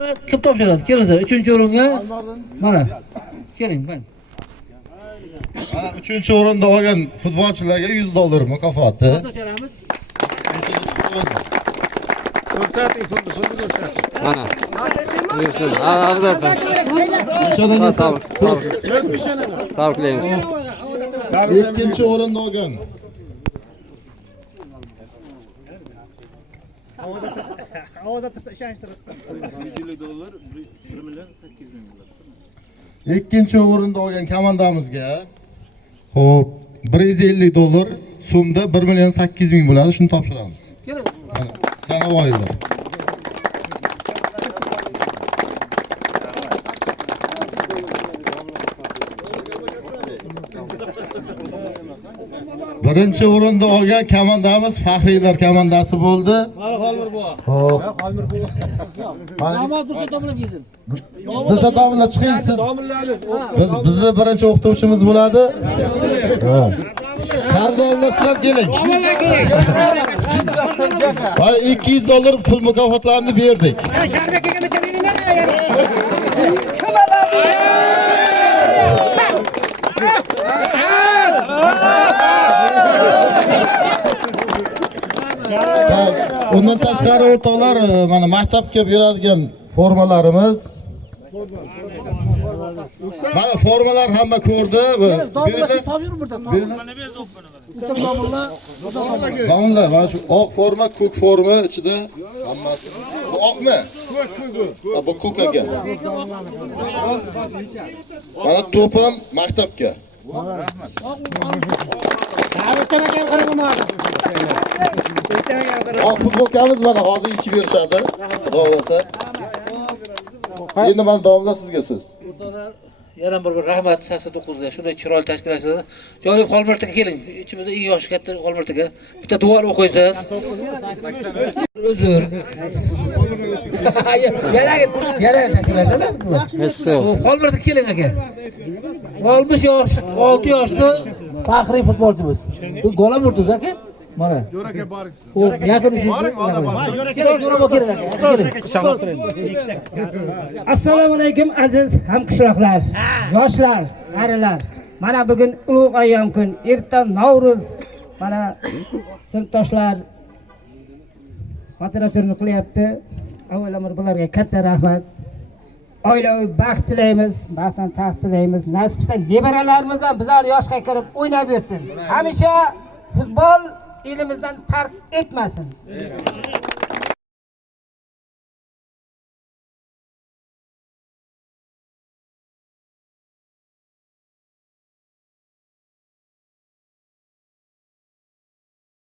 Kim topshiradi? Kelinglar, 3-o'ringa. Mana. Keling, bak. Mana 3-o'rinda olgan futbolchilarga $100 mukofoti. Ko'rsating, pulni ko'rsating. Mana. Buyursin. Albatta. Tabriklaymiz. Ikkinchi o'rinda olgan ikkinchi o'rinda olgan komandamizga xo'p $150 so'mda 1.800.000 bo'ladi, shuni topshiramiz. Mana, sanab olinglar. Birinchi o'rinda olgan komandamiz faxriylar komandasi bo'ldi. Xo'p. Dursa domla chiqing siz. Bizni birinchi o'qituvchimiz bo'ladi. Ha. Qardomla siz ham keling. Voy $200 pul mukofotlarini berdik. Undan tashqari o'rtoqlar, mana maktabga beradigan formalarimiz. Mana formalar hamma ko'rdi. Domla, mana shu oq forma, ko'k forma ichida hammasi. Bu oqmi? Ko'k. Bu ko'k ekan. Mana to'p ham maktabga. Futbolkamiz mana hozir ichib berishadi. Xudo xolasa. Endi mana domla sizga so'z. Yana bir rahmat 89 ga shunday chiroyli tashkillashingiz. Jo'rib Xolmirtaga keling. Ichimizda eng yoshi katta Xolmirtaga. Bitta duo o'qiysiz. Uzr. Yana tashkillashingiz. Xolmirtaga keling aka. 60 yosh, 6 yoshda faxriy futbolchimiz. Bu gol urdiz aka. Mana. Jo'raka boring. Xo'p, yaqin Assalomu alaykum aziz hamqishloqlar, yoshlar, qarilar. Mana bugun ulug' ayyom kun, erta Navro'z. Mana sinfdoshlar xotira turini qilyapti. Avvalambor bularga katta rahmat. Oilaviy baxt tilaymiz, baxtdan taxt tilaymiz. Nasib etsa nebaralarimiz ham bizlar yoshga kirib o'ynab bersin. Hamisha futbol elimizdan tark etmasin.